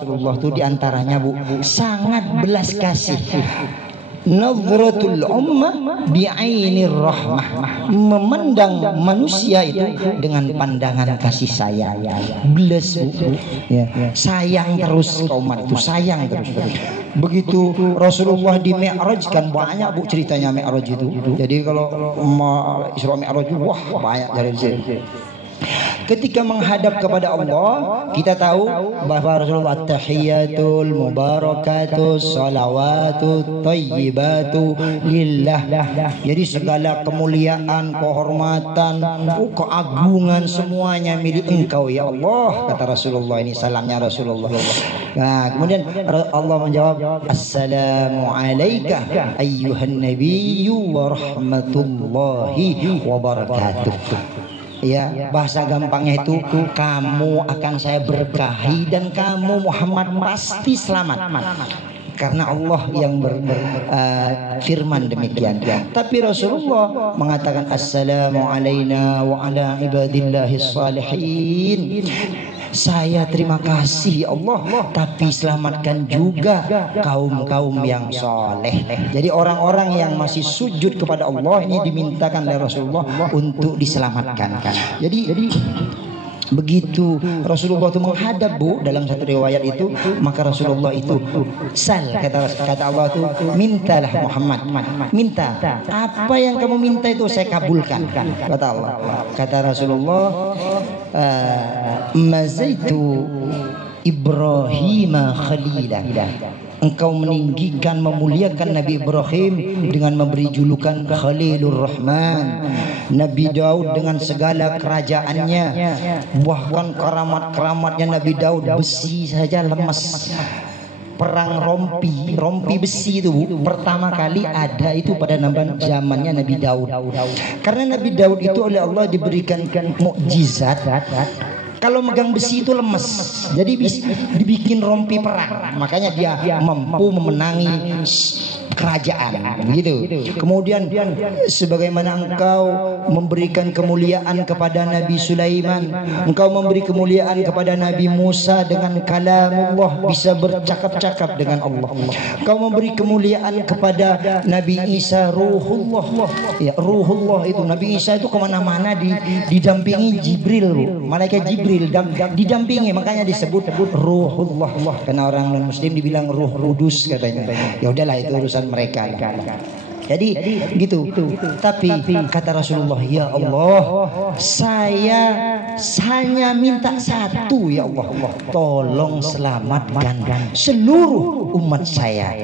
Rasulullah itu diantaranya Bu, sangat belas kasih. Nadratul ummah bi'ainir rahmah, memandang manusia itu dengan pandangan kasih sayang. Belas Bu, ya. Sayang terus umat itu, sayang terus. Begitu Rasulullah di Mi'raj, kan banyak Bu ceritanya Mi'raj itu. Jadi kalau Isra Mi'raj, wah banyak dari sini. Ketika menghadap kepada Allah, kita tahu bahwa Rasulullah at-tahiyatul mubarakatus salawatut thayyibatu lillah. Jadi segala kemuliaan, kehormatan, keagungan semuanya milik Engkau ya Allah, kata Rasulullah. Ini salamnya Rasulullah. Nah, kemudian Allah menjawab, assalamu alayka ayyuhan nabiyyu wa rahmatullahi wa barakatuh. Ya, bahasa gampangnya itu, kamu akan saya berkahi dan kamu Muhammad pasti selamat. Karena Allah yang firman demikian. Tapi Rasulullah mengatakan assalamu alayna wa ala ibadillahis salihin. Saya terima kasih ya Allah, tapi selamatkan juga kaum-kaum yang soleh. Jadi orang-orang yang masih sujud kepada Allah ini dimintakan oleh Rasulullah untuk diselamatkan. Jadi begitu Rasulullah itu menghadap Bu, dalam satu riwayat itu, maka Rasulullah itu sal, kata Allah itu, mintalah Muhammad, minta apa yang kamu minta itu saya kabulkan, kata Allah. Kata Rasulullah, mazaitu Ibrahim khalilah, engkau meninggikan, memuliakan Nabi Ibrahim dengan memberi julukan Khalilur Rahman. Nabi Daud dengan segala kerajaannya, bahkan keramat-keramatnya Nabi Daud, besi saja lemas. Perang rompi besi itu Bu, pertama kali ada itu pada zamannya Nabi Daud. Karena Nabi Daud itu oleh Allah diberikan mukjizat, kalau megang besi itu lemes, jadi dibikin rompi perang, makanya dia mampu memenangi kerajaan gitu. Kemudian sebagaimana engkau memberikan kemuliaan kepada Nabi Sulaiman, engkau memberi kemuliaan kepada Nabi Musa dengan kalamullah, bisa bercakap-cakap dengan Allah. Engkau memberi kemuliaan kepada Nabi Isa, ruhullah. Ya, ruhullah itu Nabi Isa itu kemana-mana didampingi Jibril, malaikat Jibril didampingi, makanya disebut ruhullah. Karena orang non muslim dibilang ruh kudus katanya. Ya udahlah, itu urusan mereka. Jadi gitu. Tapi kata Rasulullah, ya Allah, saya hanya minta satu ya Allah, tolong selamatkan seluruh umat saya.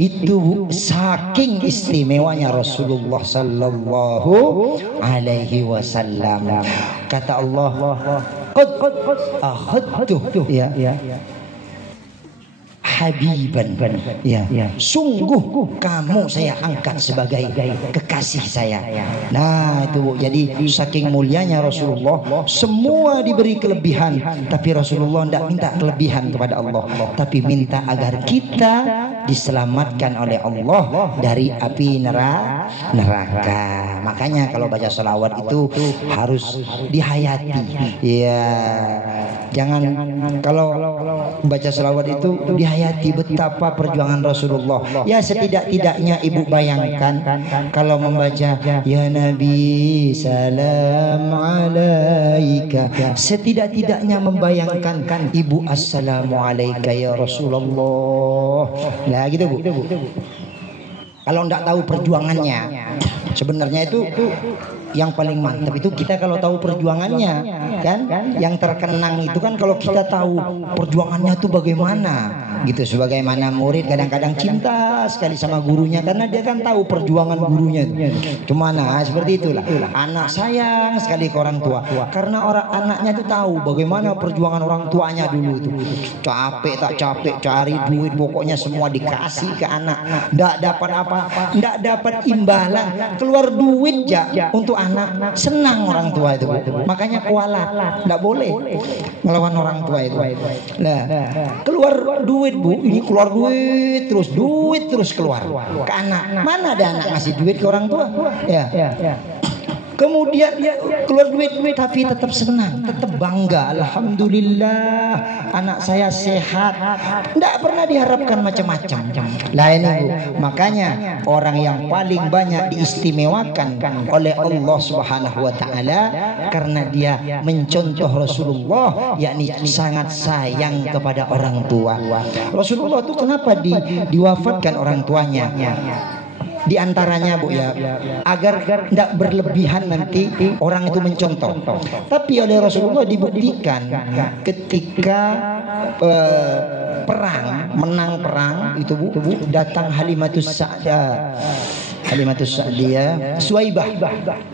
Itu saking istimewanya Rasulullah sallallahu alaihi wasallam. Kata Allah, qad akhadtu ya habiban, ya, sungguh kamu saya angkat sebagai kekasih saya. Nah itu, jadi saking mulianya Rasulullah, semua diberi kelebihan, tapi Rasulullah tidak minta kelebihan kepada Allah, tapi minta agar kita diselamatkan oleh Allah dari api neraka. Makanya kalau baca salawat itu harus dihayati. Ya, jangan kalau baca salawat itu dihayati betapa perjuangan Rasulullah. Ya, setidak-tidaknya ibu bayangkan kalau membaca ya Nabi salam alaika, setidak-tidaknya membayangkan ibu assalamu alaika ya Rasulullah. Nah gitu Bu. Kalau enggak tahu perjuangannya, sebenarnya itu yang paling mantap itu kita kalau tahu perjuangannya, kan? Yang terkenang itu kan kalau kita tahu perjuangannya itu bagaimana gitu. Sebagaimana murid kadang-kadang cinta sekali sama gurunya karena dia kan tahu perjuangan gurunya itu. Cumana seperti itulah. Anak sayang sekali ke orang tua karena anaknya itu tahu bagaimana perjuangan orang tuanya dulu itu. Capek tak capek cari duit, pokoknya semua dikasih ke anak. Nggak dapat apa-apa, nggak dapat imbalan, keluar duit ya untuk anak. Senang orang tua itu. Makanya kualat, nggak boleh melawan orang tua itu. Nah, keluar duit Bu, ini keluar duit terus keluar ke anak. Mana ada anak ngasih duit ke orang tua? Ya. Kemudian dia keluar duit tapi tetap senang, tetap bangga. Alhamdulillah anak saya sehat. Tidak pernah diharapkan macam-macam. Lah ini Bu, makanya orang yang paling banyak diistimewakan oleh Allah Subhanahu wa taala karena dia mencontoh Rasulullah, yakni sangat sayang kepada orang tua. Rasulullah itu kenapa diwafatkan orang tuanya? Di antaranya Bu ya, agar tidak berlebihan nanti orang itu mencontoh. Tapi oleh Rasulullah dibuktikan ketika menang perang itu Bu, datang Halimatus Sa'diyah, Suwaibah.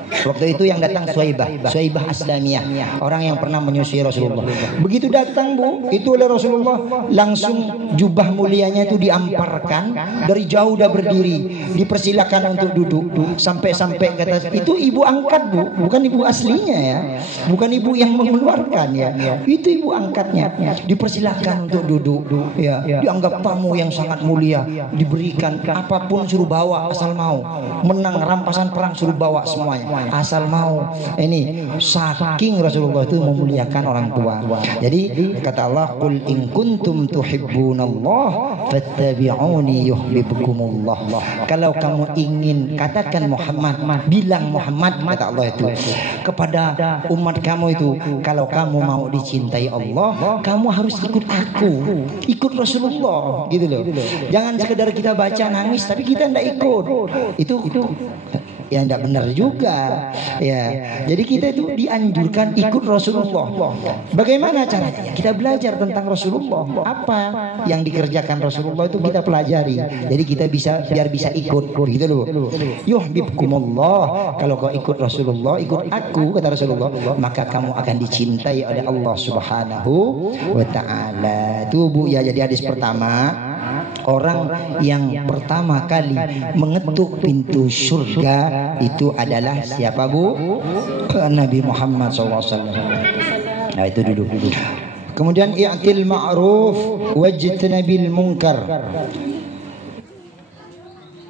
Waktu itu yang datang Suwaibah Aslamiyah, orang yang pernah menyusui Rasulullah. Begitu datang Bu, itu oleh Rasulullah langsung jubah mulianya itu diamparkan, dari jauh udah berdiri, dipersilakan untuk duduk. Sampai kata itu ibu angkat Bu, bukan ibu aslinya ya, bukan ibu yang mengeluarkan ya, itu ibu angkatnya. Dipersilakan untuk duduk ya, dianggap tamu yang sangat mulia, diberikan apapun suruh bawa asal mau. Menang rampasan perang suruh bawa semuanya asal mau. Ini saking Rasulullah itu memuliakan orang tua. Jadi kata Allah, qul in kuntum tuhibbunallah fattabi'uni yuhibbukumullah. Kalau kamu ingin, katakan Muhammad, bilang Muhammad, kata Allah itu kepada umat kamu itu, kalau kamu mau dicintai Allah, kamu harus ikut aku, ikut Rasulullah gitu loh. Jangan sekedar kita baca nangis tapi kita tidak ikut. Itu ya tidak benar juga ya. Jadi kita itu dianjurkan ikut Rasulullah. Bagaimana caranya? Kita belajar tentang Rasulullah, apa yang dikerjakan Rasulullah itu kita pelajari. Jadi kita biar bisa ikut gitu loh. Yuhibbukumullah, kalau kau ikut Rasulullah, ikut aku kata Rasulullah, maka kamu akan dicintai oleh Allah Subhanahu wa taala. Itu Bu ya, jadi hadis pertama, orang yang pertama kali mengetuk pintu surga itu adalah siapa Bu? Nabi Muhammad SAW. Nah itu duduk. Kemudian i'til ma'ruf wajtanabil munkar.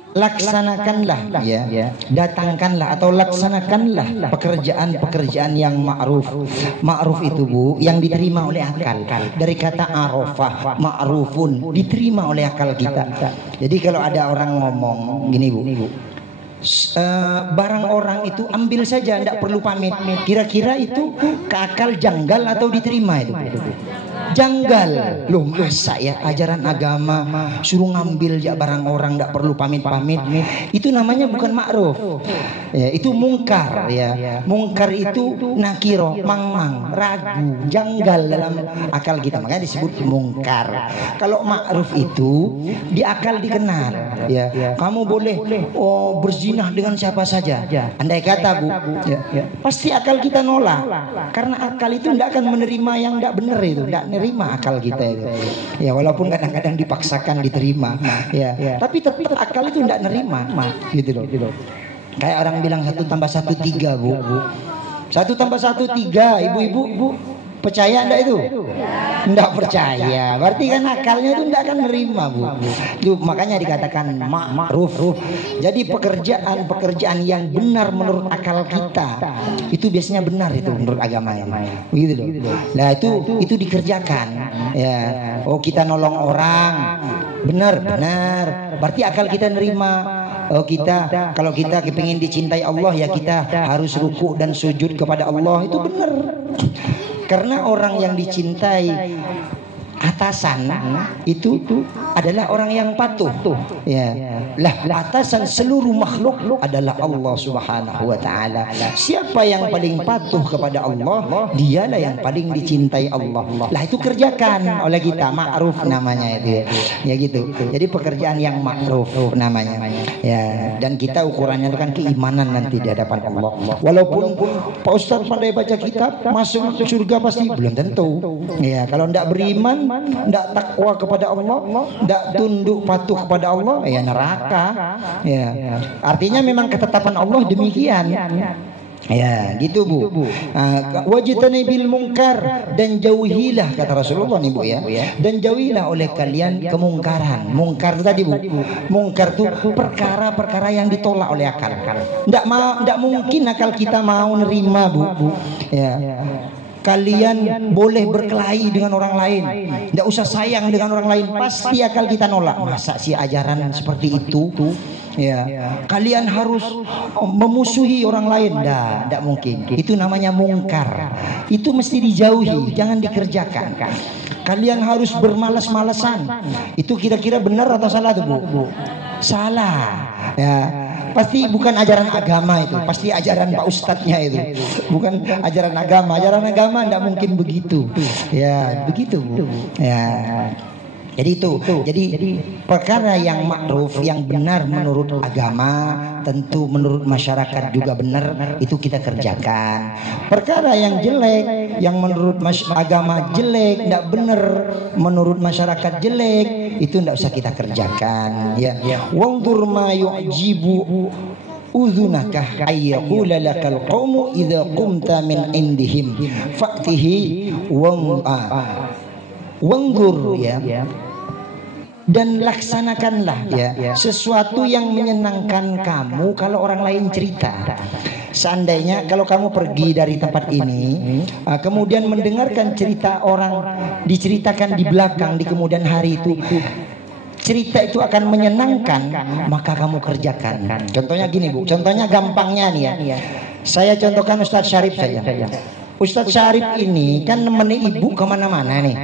Laksanakanlah ya, datangkanlah atau laksanakanlah pekerjaan-pekerjaan yang ma'ruf. Ma'ruf itu Bu yang diterima oleh akal. Dari kata arafah, ma'rufun, diterima oleh akal kita. Jadi kalau ada orang ngomong gini Bu, barang orang itu ambil saja, tidak perlu pamit. Kira-kira itu ke akal janggal atau diterima itu? Janggal. Loh masa ya ajaran agama suruh ngambil ya barang orang tidak perlu pamit-pamit. Itu namanya bukan ma'ruf ya, itu mungkar ya. Mungkar itu nakiro, mang-mang, ragu, janggal dalam akal kita, makanya disebut mungkar. Kalau ma'ruf itu di akal dikenal ya. Kamu boleh berzinah dengan siapa saja, andai kata Bu ya, pasti akal kita nolak, karena akal itu tidak akan menerima yang tidak benar, itu tidak nerima akal kita itu ya, walaupun kadang-kadang dipaksakan diterima ya, tapi tetap akal itu tidak nerima gitu loh. Kayak orang bilang 1 tambah 1 3 Bu, 1 tambah 1 3, ibu-ibu Bu percaya enggak itu? Enggak percaya. Berarti kan akalnya itu enggak akan nerima Bu. Itu makanya dikatakan ma'ruf. Jadi pekerjaan yang benar menurut akal kita itu biasanya benar itu menurut agama ini. Begitu loh. Nah, itu dikerjakan. Ya. Oh, kita nolong orang. Benar. Berarti akal kita nerima. Oh, kalau kita kepingin dicintai Allah ya kita harus ruku dan sujud kepada Allah, itu benar. Karena orang yang dicintai atasan itu adalah orang yang patuh ya. Lah atasan seluruh makhluk adalah Allah Subhanahu wa taala. Siapa yang paling patuh kepada Allah, dialah yang paling dicintai Allah. Lah itu kerjakan oleh kita, ma'ruf namanya itu ya gitu. Jadi pekerjaan yang ma'ruf namanya ya, dan kita ukurannya kan keimanan nanti di hadapan Allah. Walaupun Pak Ustaz pandai baca kitab, masuk surga pasti belum tentu ya. Kalau tidak beriman, tidak takwa kepada Allah, tidak tunduk patuh kepada Allah, ya neraka ya. Artinya memang ketetapan Allah demikian. Ya, gitu Bu. Wajtanibil munkar, dan jauhilah, kata Rasulullah nih Bu ya. Dan jauhilah oleh kalian kemungkaran. Mungkar itu tadi Bu. Mungkar itu perkara-perkara yang ditolak oleh akal. Nggak mungkin akal kita mau nerima Bu. Ya. Kalian boleh berkelahi dengan orang lain, tidak usah sayang dengan orang lain, pasti akal kita nolak. Masa sih ajaran seperti itu? Ya, kalian harus memusuhi orang lain, tidak mungkin. Itu namanya mungkar. Itu mesti dijauhi, jangan dikerjakan. Kalian harus bermalas-malasan. Itu kira-kira benar atau salah tuh Bu? Salah. Ya. Pasti bukan ajaran agama itu, pasti ajaran Pak Ustadznya itu, bukan ajaran agama. Ajaran agama tidak mungkin begitu, ya begitu Bu. Ya, jadi itu. Jadi perkara yang ma'ruf, yang benar menurut agama, tentu menurut masyarakat juga benar, itu kita kerjakan. Perkara yang jelek, yang menurut agama jelek, tidak benar, menurut masyarakat jelek, itu tidak usah kita kerjakan. Ya, wanzur ma yu'jibu udhunaka ayyaqula lakal qawmu idza qumta min indihim fa'tihi wanzur, ya. Dan laksanakanlah ya sesuatu yang menyenangkan kamu kalau orang lain cerita. Seandainya kalau kamu pergi dari tempat ini, kemudian mendengarkan cerita orang diceritakan di belakang di kemudian hari itu, cerita itu akan menyenangkan, maka kamu kerjakan. Contohnya gini Bu, contohnya gampangnya nih ya. Saya contohkan Ustadz Syarif saja. Ustadz Syarif ini kan nemeni ibu kemana-mana nih,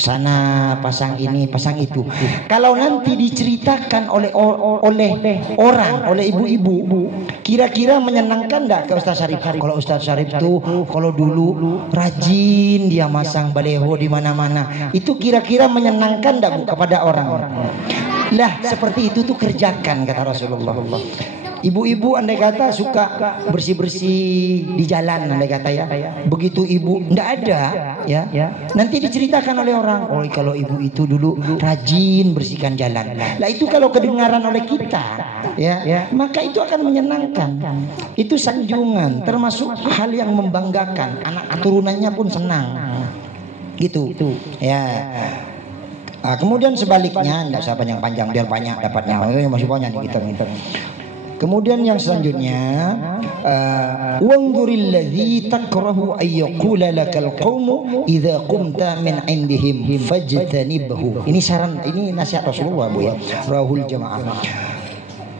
sana pasang ini pasang itu. Kalau nanti diceritakan oleh orang, oleh ibu-ibu, kira-kira menyenangkan enggak ke Ustadz Syarif? Kalau Ustadz Syarif tuh kalau dulu rajin dia masang baleho di mana-mana, itu kira-kira menyenangkan enggak Bu kepada orang? Lah seperti itu tuh kerjakan, kata Rasulullah. Ibu-ibu andai kata suka bersih-bersih di jalan, andai kata ya, begitu ibu ndak ada ya, nanti diceritakan oleh orang, oh kalau ibu itu dulu rajin bersihkan jalan. Lah itu kalau kedengaran oleh kita ya, maka itu akan menyenangkan. Itu sanjungan, termasuk hal yang membanggakan, anak keturunannya pun senang gitu ya. Kemudian sebaliknya, tidak usah panjang-panjang biar banyak dapatnya, masih banyak nih kita. Kemudian yang selanjutnya, wanzuril ladzi takrahu ay yaqula lakal qaumu idza qumta min indihim fajtanibhu. Ini saran, ini nasihat Rasulullah Bu ya, rahul jamaah.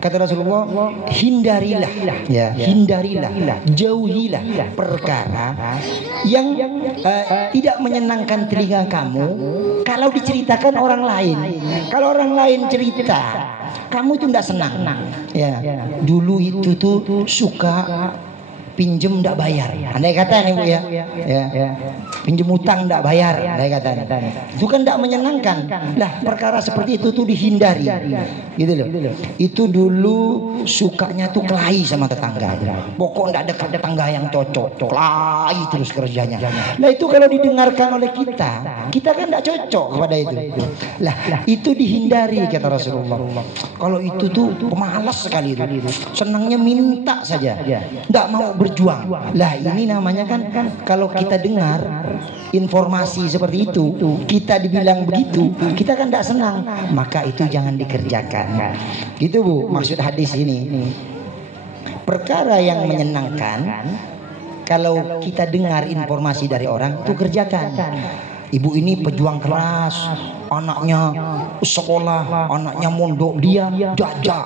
Kata Rasulullah, hindarilah ya, hindarilah, jauhilah perkara yang tidak menyenangkan telinga kamu kalau diceritakan orang lain. Kalau orang lain cerita, kamu itu tidak senang ya. Dulu itu tuh suka pinjem tidak bayar, andai kata nih Bu ya, pinjem utang tidak bayar, andai kata itu kan tidak menyenangkan. Lah perkara seperti itu tuh dihindari gitu loh. Itu dulu sukanya tuh kelahi sama tetangga, pokok tidak ada tetangga yang cocok, kelahi terus kerjanya. Lah itu kalau didengarkan oleh kita kan tidak cocok kepada itu. Lah itu dihindari, kata Rasulullah. Kalau itu tuh pemalas sekali itu, senangnya minta saja, tidak mau berjuang. Lah ini namanya kan kalau kita dengar informasi seperti itu, kita dibilang begitu, kita kan tidak senang, maka itu jangan dikerjakan. Gitu Bu maksud hadis ini. Perkara yang menyenangkan kalau kita dengar informasi dari orang itu kerjakan. Ibu ini pejuang keras, anaknya sekolah, anaknya mondok, dia jajah,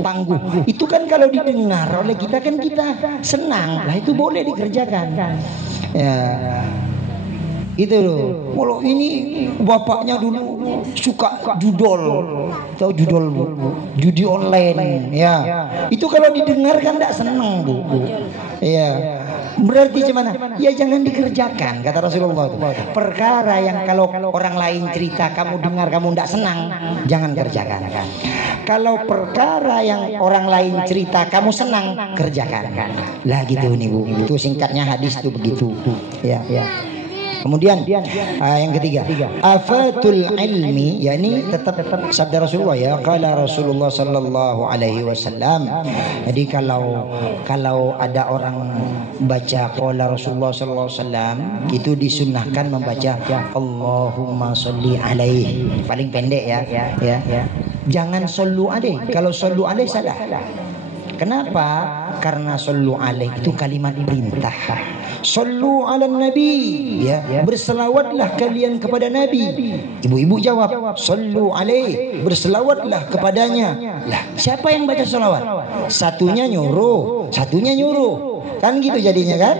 tangguh. Itu kan kalau didengar oleh kita kan kita senang. Lah itu boleh dikerjakan. Ya, itu loh. Kalau ini bapaknya dulu suka judol, tahu judol Bu? Judi online, ya. Itu kalau didengar kan tidak senang Bu. Ya. Berarti gimana? Ya jangan dikerjakan, kata Rasulullah. Perkara yang kalau orang lain cerita kamu dengar kamu tidak senang, jangan kerjakan. Kalau perkara yang orang lain cerita kamu senang, kerjakan. Lah gitu nih Bu. Itu singkatnya hadis itu begitu. Ya. Kemudian yang ketiga, afatul ilmi, yakni tetap sabda Rasulullah ya, qala Rasulullah sallallahu alaihi wasallam. Jadi kalau ada orang baca qala Rasulullah sallallahu alaihi wasallam, itu disunnahkan membaca Allahumma sholli alaihi. Paling pendek ya. Jangan sallu alaihi. Kalau sallu alaihi salah. Kenapa? Karena sallu alaihi itu kalimat perintah. Sallu ala nabi, ya, berselawatlah kalian kepada nabi. Ibu-ibu jawab, sallu alaihi, berselawatlah kepadanya. Lah, siapa yang baca selawat? Satunya nyuruh, kan gitu jadinya kan?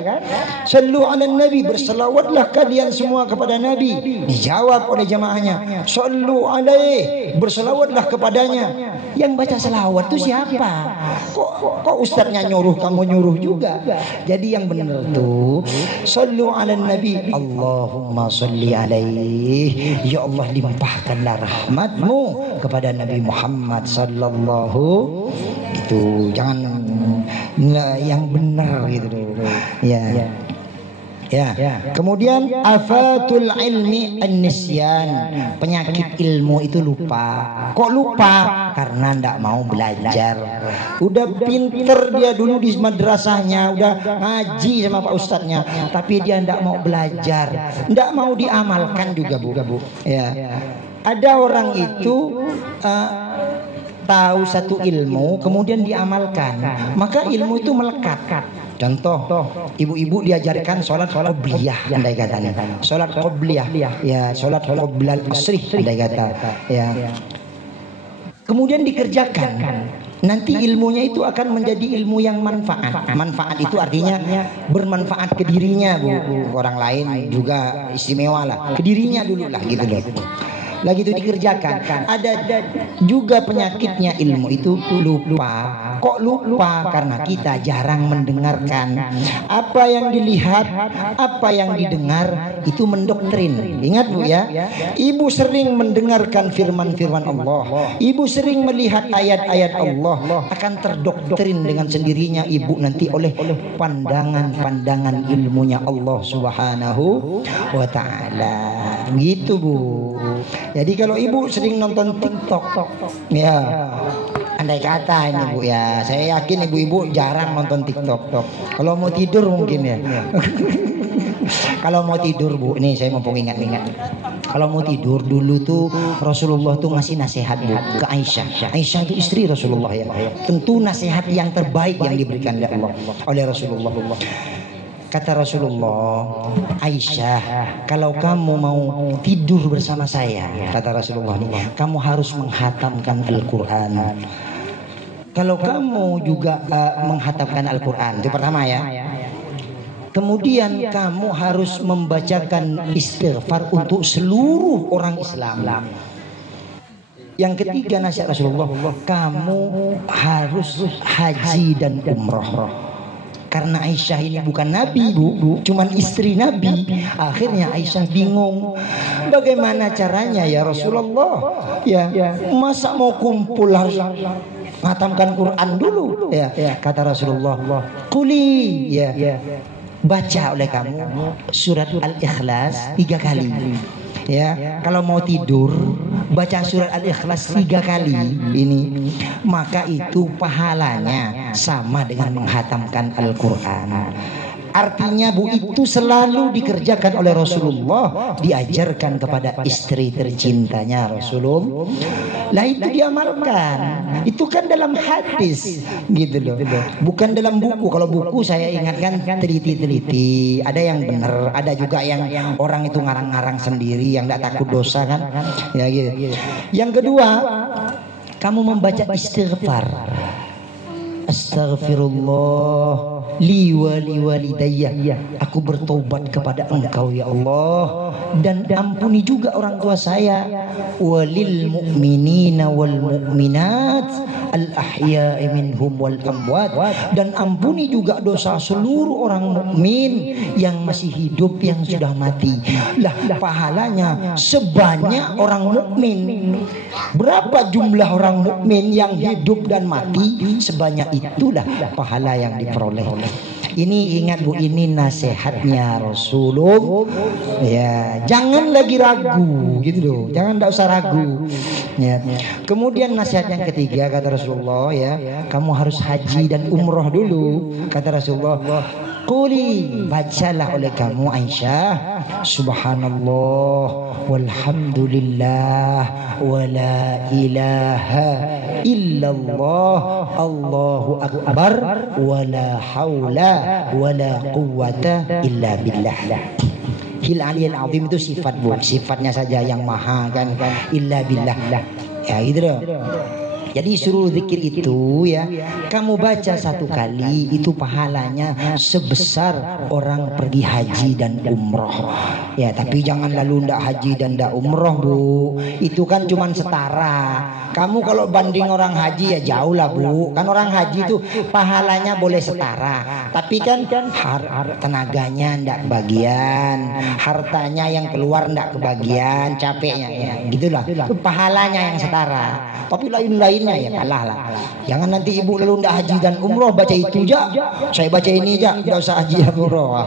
Sallu ala nabi, berselawatlah kalian semua kepada nabi. Dijawab oleh jamaahnya, sallu alaihi, berselawatlah kepadanya. Yang baca selawat itu siapa? Kok ustadznya nyuruh, kamu nyuruh juga? Jadi yang benar tuh, sallu ala nabi, Allahumma sholli alaihi, ya Allah limpahkanlah rahmatmu kepada Nabi Muhammad sallallahu, itu jangan yang benar gitu ya. Kemudian afatul ilmi an-nisyan, penyakit ilmu itu lupa. Kok lupa? Karena ndak mau belajar. Udah pinter dia dulu di madrasahnya, udah ngaji sama Pak Ustadznya, tapi dia ndak mau belajar, ndak mau diamalkan juga Bu. Ya. Ada orang itu tahu satu ilmu kemudian diamalkan, maka ilmu itu melekat. Contoh, ibu-ibu diajarkan sholat qobliyah, andai kata, sholat qobliyah, ya, sholat qoblal asri, andai kata, ya. Kemudian dikerjakan, nanti ilmunya itu akan menjadi ilmu yang manfaat. Manfaat itu artinya bermanfaat ke dirinya, Bu. Orang lain juga istimewa lah, ke dirinya dulu lah, gitu loh. Lagi itu dikerjakan. Ada juga penyakitnya ilmu itu lupa. Kok lupa? Karena kita jarang mendengarkan. Apa yang dilihat, apa yang didengar itu mendoktrin. Ingat Bu ya, ibu sering mendengarkan firman-firman Allah, ibu sering melihat ayat-ayat Allah, akan terdoktrin dengan sendirinya ibu nanti oleh pandangan-pandangan ilmunya Allah Subhanahu wa ta'ala. Gitu Bu. Jadi kalau ibu sering nonton TikTok, ya, andai kata ini Bu ya, saya yakin ibu-ibu jarang nonton TikTok. Kalau mau tidur mungkin ya. Kalau mau tidur Bu, ini saya mau ingat-ingat. Kalau mau tidur dulu tuh Rasulullah tuh ngasih nasihat Bu ke Aisyah. Aisyah itu istri Rasulullah ya. Tentu nasihat yang terbaik yang diberikan oleh Rasulullah. Kata Rasulullah, Aisyah, kalau kamu mau tidur bersama saya, kata Rasulullah, kamu harus menghatamkan Al-Quran. Kalau kamu juga menghatamkan Al-Quran, itu pertama ya. Kemudian kamu harus membacakan istighfar untuk seluruh orang Islam. Yang ketiga nasihat Rasulullah, kamu harus haji dan umroh. Karena Aisyah ini bukan Nabi Bu, cuman istri Nabi. Akhirnya Aisyah bingung, bagaimana caranya ya Rasulullah? Ya, masa mau kumpul harus menghatamkan Quran dulu? Ya, kata Rasulullah, quli, ya, baca oleh kamu surat Al-Ikhlas 3 kali. Ya, kalau mau tidur baca surat Al-Ikhlas 3 kali ini, maka itu pahalanya sama dengan menghatamkan Al-Quran. Artinya Bu, itu selalu dikerjakan oleh Rasulullah, diajarkan kepada istri tercintanya Rasulullah. Lah itu diamalkan. Itu kan dalam hadis gitu loh, bukan dalam buku. Kalau buku saya ingatkan teliti-teliti, ada yang benar, ada juga yang orang itu ngarang-ngarang sendiri yang tidak takut dosa kan, ya gitu. Yang kedua, kamu membaca istighfar. Astaghfirullah li walidayya, aku bertobat kepada engkau ya Allah, dan ampuni juga orang tua saya. Walil mu'minina wal mu'minat al ahya'i minhum wal amwat, dan ampuni juga dosa seluruh orang mukmin yang masih hidup, yang sudah mati. Lah pahalanya sebanyak orang mukmin. Berapa jumlah orang mukmin yang hidup dan mati, sebanyak itulah pahala yang diperoleh. Ini ingat Bu, ini nasihatnya Rasulullah. Ya, jangan lagi ragu gitu loh. Jangan, enggak usah ragu. Ya. Kemudian nasihat yang ketiga kata Rasulullah, ya, kamu harus haji dan umroh dulu. Kata Rasulullah, quli, bacalah oleh kamu Aisyah, subhanallah walhamdulillah wala ilaha illallah Allahu akbar wala haula wala quwwata illa billah. Hil aliyil azim itu sifat Bu, sifatnya saja yang maha kan, illa billah. Ya gitu loh. Jadi suruh zikir itu, ya, kamu baca satu kali itu pahalanya sebesar orang pergi haji dan umroh. Ya, tapi jangan lalu ndak haji dan ndak umroh Bu. Itu kan cuman setara. Kamu kalau banding orang haji ya jauh lah Bu. Kan orang haji itu pahalanya boleh setara, tapi kan tenaganya ndak kebagian, hartanya yang keluar ndak kebagian, capeknya ya, gitulah. Itu pahalanya yang setara. Tapi lain-lainnya ya kalah lah. Jangan nanti ibu lalu ndak haji dan umroh baca itu aja, saya baca ini aja, ndak usah haji dan umroh.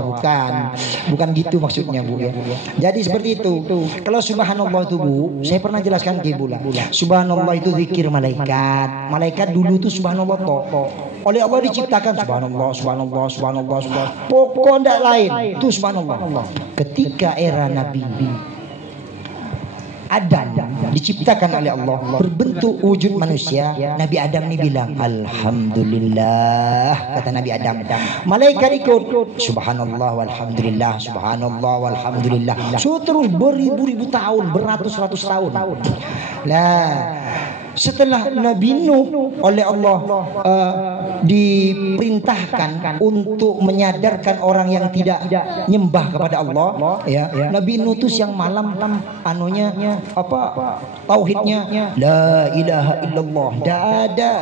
Bukan gitu maksudnya Bu ya. Jadi seperti itu. Kalau subhanallah itu Bu, saya pernah jelaskan ke Ibu lah. Subhanallah itu zikir malaikat. Malaikat dulu tuh subhanallah toh. Oleh Allah diciptakan subhanallah, subhanallah, subhanallah, subhanallah. Pokok ndak lain itu subhanallah. Ketika era Nabi Adam diciptakan oleh Allah berbentuk wujud manusia, Nabi Adam ini bilang alhamdulillah, kata Nabi Adam. Malaikat ikut subhanallah walhamdulillah, subhanallah walhamdulillah. So terus beribu-ribu tahun, beratus-ratus tahun. Lah setelah Nabi Nuh oleh Allah diperintahkan untuk menyadarkan orang yang tidak nyembah kepada Allah, ya, Nabi Nuh itu siang malam anunya tauhidnya la ilaha illallah, tidak ada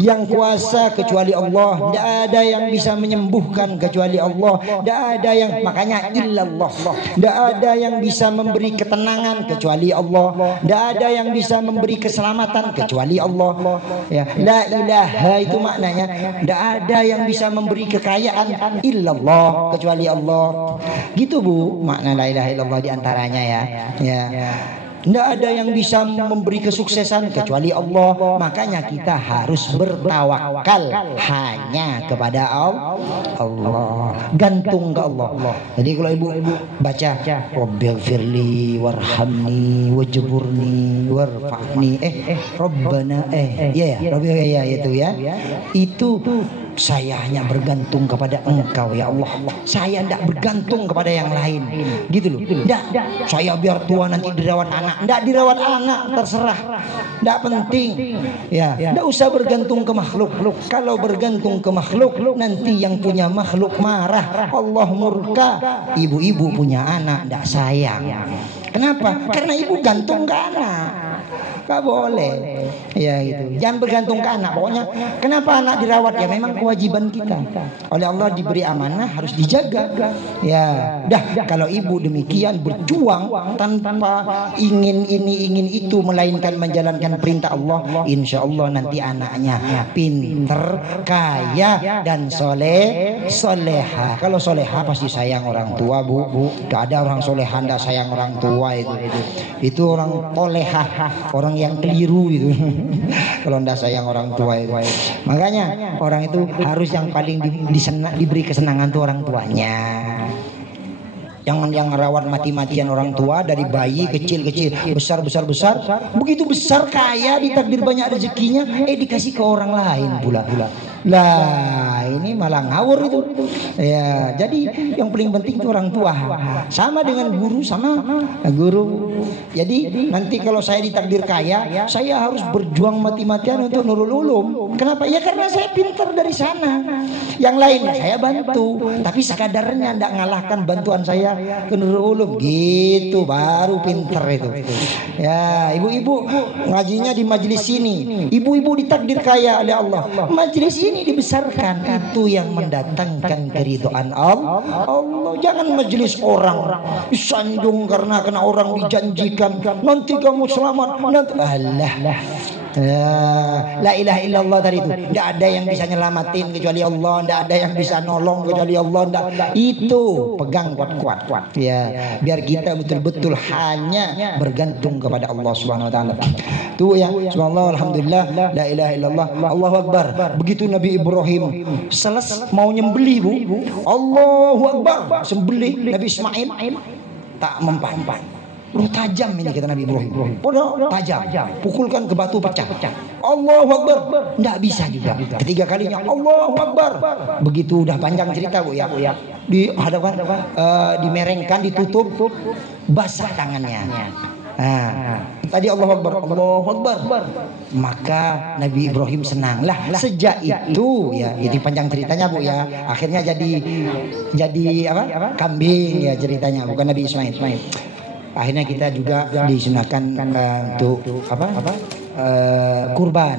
yang kuasa kecuali Allah, tidak ada yang bisa menyembuhkan kecuali Allah, tidak ada yang, makanya illallah, tidak ada yang bisa memberi ketenangan kecuali Allah, tidak ada yang bisa memberi keselamatan kecuali Allah. Ya, la ilaha itu maknanya tidak ada yang bisa memberi kekayaan illallah kecuali Allah. Gitu Bu, makna la ilaha illallah diantaranya ya. Ya. Tidak ada yang bisa memberi kesuksesan kecuali Allah. Makanya kita harus bertawakal hanya kepada Allah. Gantung ke Allah. Jadi kalau ibu baca Rabbighfirli warhamni wajburni warfa'ni Rabbana ya itu ya. Itu saya hanya bergantung kepada Engkau ya Allah. Saya tidak bergantung kepada yang lain. Gitu loh. Tidak. Saya biar tua nanti dirawat anak. Tidak dirawat anak, terserah. Tidak penting. Ya. Tidak usah bergantung ke makhluk. Kalau bergantung ke makhluk, nanti yang punya makhluk marah. Allah murka. Ibu-ibu punya anak tidak sayang. Kenapa? Karena ibu gantung ke anak. Gak boleh. Ya gitu. Jangan bergantung ke anak. Pokoknya kenapa anak dirawat? Ya memang kewajiban kita. Oleh Allah diberi amanah, harus dijaga. Ya, dah kalau ibu demikian berjuang tanpa ingin ini ingin itu, melainkan menjalankan perintah Allah, insya Allah nanti anaknya pinter, kaya dan soleha. Kalau soleha pasti sayang orang tua Bu. Gak ada orang soleha ndak sayang orang tua itu. Itu orang toleha, orang yang keliru itu. Kalau ndak sayang orang tua itu. Makanya orang itu harus yang paling diberi kesenangan tuh orang tuanya. Yang merawat mati-matian orang tua dari bayi kecil-kecil besar, begitu besar kaya, ditakdir banyak rezekinya, dikasih ke orang lain pula. Lah ini malah ngawur itu. Ya, jadi yang paling penting itu orang tua. Sama dengan guru, Jadi nanti kalau saya ditakdir kaya, saya harus berjuang mati-matian untuk nurul ulum. Kenapa? Ya karena saya pintar dari sana. Yang lainnya saya bantu, tapi sekadarnya ndak ngalahkan bantuan saya ke nurul ulum. Gitu baru pintar itu. Ya, ibu-ibu ngajinya di majelis ini. Ibu-ibu ditakdir kaya oleh Allah. Majelis ini dibesarkan, itu yang mendatangkan keridhaan Allah. Jangan majelis orang sanjung karena kena orang dijanjikan nanti kamu selamat, nanti Allah La ilaha illallah tadi itu. Tidak ada yang bisa nyelamatin kecuali Allah, tidak ada yang bisa nolong kecuali Allah. Itu pegang kuat-kuat ya. Biar kita betul-betul hanya bergantung kepada Allah Subhanahu wa taala. Tuh ya, subhanallah, alhamdulillah, la ilaha illallah, Allahu akbar. Begitu Nabi Ibrahim mau nyembelih, Bu. Allahu akbar, sembelih Nabi Ismail tak mempan. Tajam ini kata Nabi Ibrahim. Tajam. Pukulkan ke batu pecah. Allahu akbar. Enggak bisa juga. Ketiga kalinya Allahu akbar. Begitu udah panjang cerita, Bu ya. Dihadapkan, dimerengkan, ditutup, basah tangannya. Tadi Allahu akbar, Allahu akbar. Maka Nabi Ibrahim senang. Lah sejak itu ya, ini panjang ceritanya, Bu ya. Akhirnya jadi apa? Kambing ya ceritanya, bukan Nabi Ismail. Akhirnya kita juga disunahkan untuk kurban.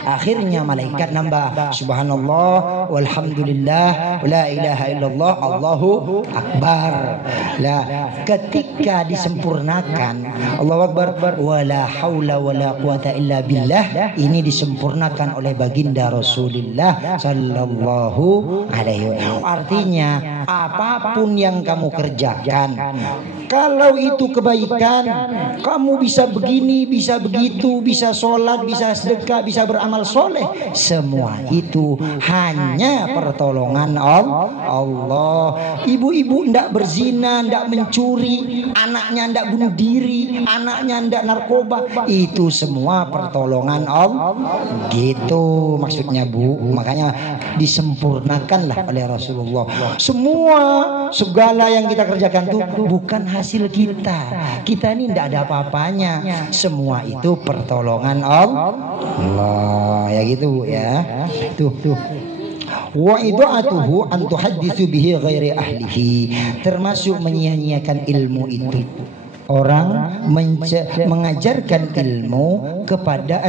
Akhirnya malaikat nambah subhanallah walhamdulillah la ilaha illallah Allahu akbar. Lah ketika disempurnakan Allahu akbar wala haula wala quwata illa billah, ini disempurnakan oleh baginda Rasulullah sallallahu alaihi wasallam. Artinya apapun yang kamu kerjakan, kalau itu kebaikan, kamu bisa begini, bisa begitu, bisa sholat, bisa sedekah, bisa beramal soleh, semua itu hanya pertolongan Allah. Ibu-ibu ndak berzina, ndak mencuri, anaknya ndak bunuh diri, anaknya ndak narkoba, itu semua pertolongan Allah. Gitu maksudnya, Bu. Makanya disempurnakanlah oleh Rasulullah. Segala yang kita kerjakan itu bukan hasil kita. Kita ini ndak ada apa-apanya. Semua itu pertolongan Allah. Ya gitu, ya. Tuh. Wa ida'atuhu an tuhadditsu bihi ghairi ahlihi, termasuk menyia-nyiakan ilmu itu. Orang mengajarkan ilmu kepada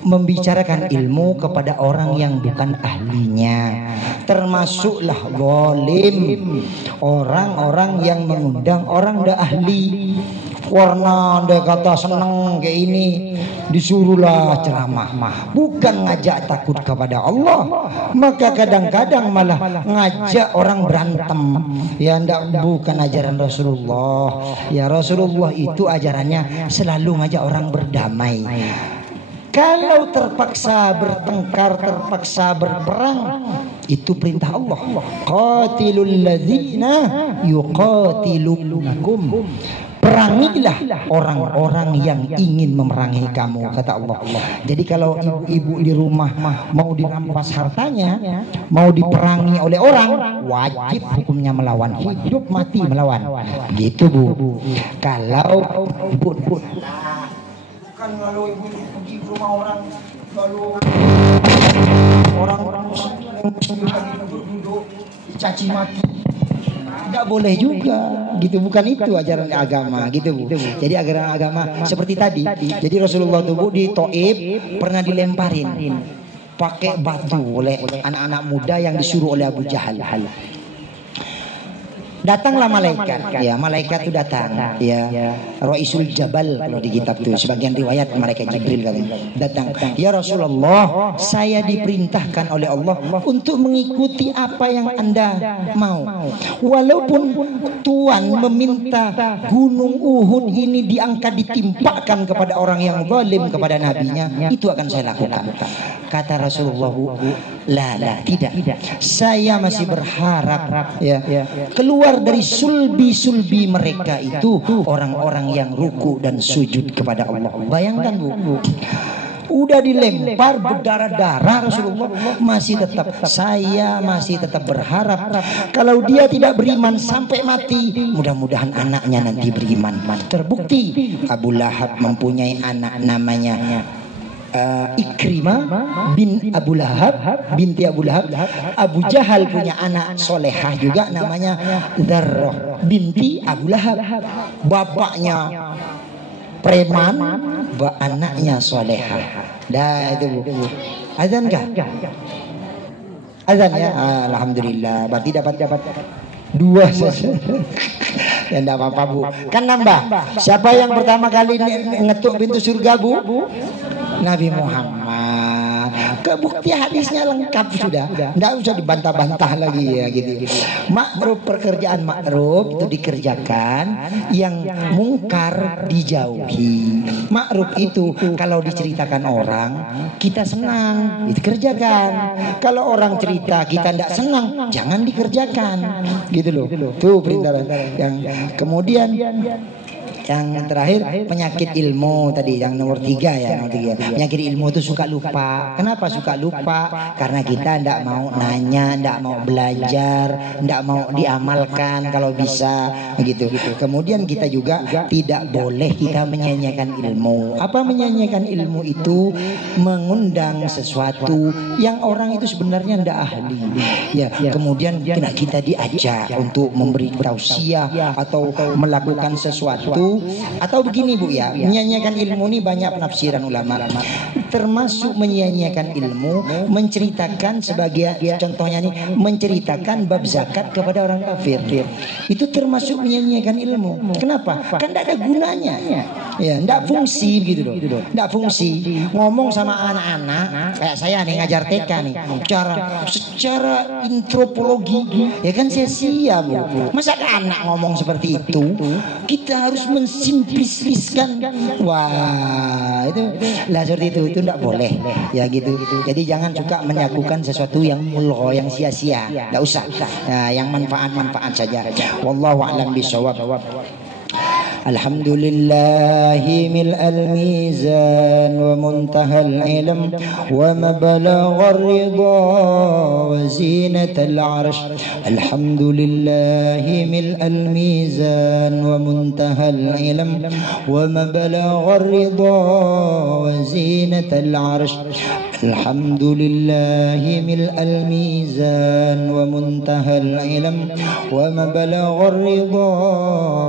membicarakan ilmu kepada orang yang bukan ahlinya, termasuklah zalim, orang-orang yang mengundang orang dah ahli. Warna anda kata seneng kayak ini, disuruhlah ceramah, bukan ngajak takut kepada Allah. Maka kadang-kadang malah ngajak orang berantem. Ya bukan ajaran Rasulullah. Ya Rasulullah itu ajarannya selalu ngajak orang berdamai. Kalau terpaksa bertengkar, terpaksa berperang, itu perintah Allah. Qatilul ladzina yuqatilukum. Perangilah orang-orang yang ingin memerangi kamu, kata Allah. Jadi kalau ibu-ibu di rumah mau dirampas hartanya, mau diperangi oleh orang, wajib hukumnya melawan, hidup mati melawan. Gitu, Bu. Kalau ibu bukan kalau ibu pergi ke rumah orang, lalu orang-orang lagi duduk dicaci maki, tidak boleh juga, gitu. Bukan itu ajaran agama, gitu, Bu. Jadi ajaran agama seperti tadi. Jadi Rasulullah itu, Bu, di Taif pernah dilemparin pakai batu oleh anak-anak muda yang disuruh oleh Abu Jahal. Datanglah malaikat, ya, malaikat itu datang, ya, Raisul Jabal kalau di kitab itu, sebagian riwayat malaikat Jibril katanya datang. Ya Rasulullah, saya diperintahkan oleh Allah untuk mengikuti apa yang Anda mau. Walaupun Tuhan meminta gunung Uhud ini diangkat, ditimpakan kepada orang yang zalim kepada nabinya, itu akan saya lakukan. Kata Rasulullah, tidak. Saya masih berharap, ya, keluar dari sulbi-sulbi mereka itu orang-orang yang ruku dan sujud kepada Allah. Bayangkan, Bu, udah dilempar berdarah-darah, Rasulullah saya masih tetap berharap kalau dia tidak beriman sampai mati, mudah-mudahan anaknya nanti beriman. Terbukti Abu Lahab mempunyai anak namanya Ikrimah bin Abu Lahab, binti Abu Lahab. Abu Jahal punya anak solehah juga namanya Dzarrah binti Abu Lahab. Bapaknya preman, anaknya solehah. Dah itu, Bu. Azan kah? Azan, ya. Alhamdulillah. Berarti dapat 2 saja. Ya enggak apa-apa Bu. Kan nambah. Siapa yang pertama kali ngetuk pintu surga Bu? Nabi Muhammad. Kebukti hadisnya lengkap sudah. Enggak usah dibantah-bantah lagi ya gitu. Ma'ruf, pekerjaan ma'ruf itu dikerjakan, yang mungkar dijauhi. Ma'ruf itu kalau diceritakan orang kita senang, dikerjakan. Kalau orang cerita kita tidak senang, jangan dikerjakan. Gitu loh. Tuh perintah yang kemudian yang terakhir penyakit ilmu tadi yang nomor 3 ya, nomor 3. Penyakit ilmu itu suka lupa. Kenapa suka lupa? Karena kita tidak mau nanya, tidak mau belajar, tidak mau diamalkan kalau bisa gitu. Kemudian kita juga tidak boleh kita menyanyiakan ilmu. Apa menyanyiakan ilmu itu? Mengundang sesuatu yang orang itu sebenarnya tidak ahli. Ya, kemudian kita diajak untuk memberi tausiah atau melakukan sesuatu. Atau begini Bu ya, menyanyiakan ilmu ini banyak penafsiran ulama. Termasuk menyanyiakan ilmu, menceritakan sebagai contohnya nih, menceritakan bab zakat kepada orang kafir. Itu termasuk menyanyiakan ilmu. Kenapa? Kan tidak ada gunanya. Ya, tidak fungsi gitu loh. Tidak fungsi. Ngomong sama anak-anak kayak saya nih ngajar TK nih, secara antropologi ya kan sia-sia Bu. Masa anak ngomong seperti itu? Kita harus mensimpliskan. Wah, itu lah seperti itu tidak boleh. Ya gitu. Jadi jangan suka menyakukan sesuatu yang mulgho, yang sia-sia. Tidak usah. Nah, yang manfaat-manfaat saja. Wallahu a'lam bishawab. الحمد لله ملء الميزان ومنتهى العلم ومبلغ الرضا وزينة العرش الحمد لله ملء الميزان ومنتهى العلم ومبلغ الرضا وزينة العرش الحمد لله ملء الميزان ومنتهى العلم ومبلغ الرضا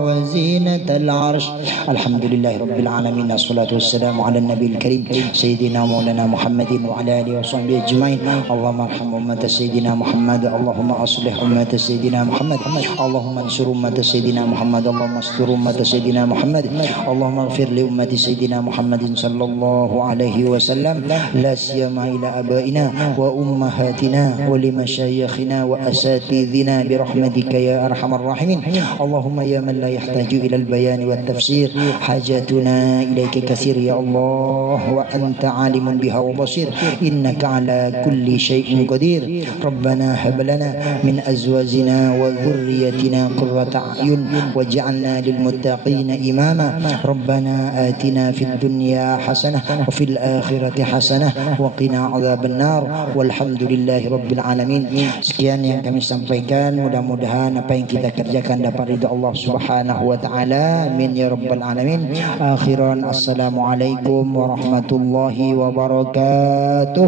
وزينة العرش الحمد لله رب العالمين الصلاة والسلام على النبي الكريم سيدنا مولانا محمد وعلى آله وصحبه أجمعين اللهم ارحم أمة سيدنا محمد اللهم أصلح أمة سيدنا محمد اللهم انصر أمة سيدنا محمد اللهم استر أمة سيدنا محمد اللهم اغفر لأمة سيدنا محمد صلى الله عليه وسلم لا سيما إلى آبائنا وأمهاتنا ولمشايخنا وأساتذنا برحمتك يا أرحم الراحمين اللهم يا من لا يحتاج إلى البيان والتفسير حاجتنا إليك كثير يا الله وأنت عالم بها وبصير إنك على كل شيء قدير ربنا هب لنا من أزواجنا وذريتنا قرة أعين واجعلنا للمتقين إماما ربنا آتنا في الدنيا حسنة وفي الآخرة حسنة وقنا عذاب النار والحمد لله رب العالمين. Sekian yang kami sampaikan, mudah-mudahan apa yang kita kerjakan dapat ridha Allah Subhanahu wa taala. Amin ya rabbal alamin. Akhiran assalamualaikum warahmatullahi wabarakatuh.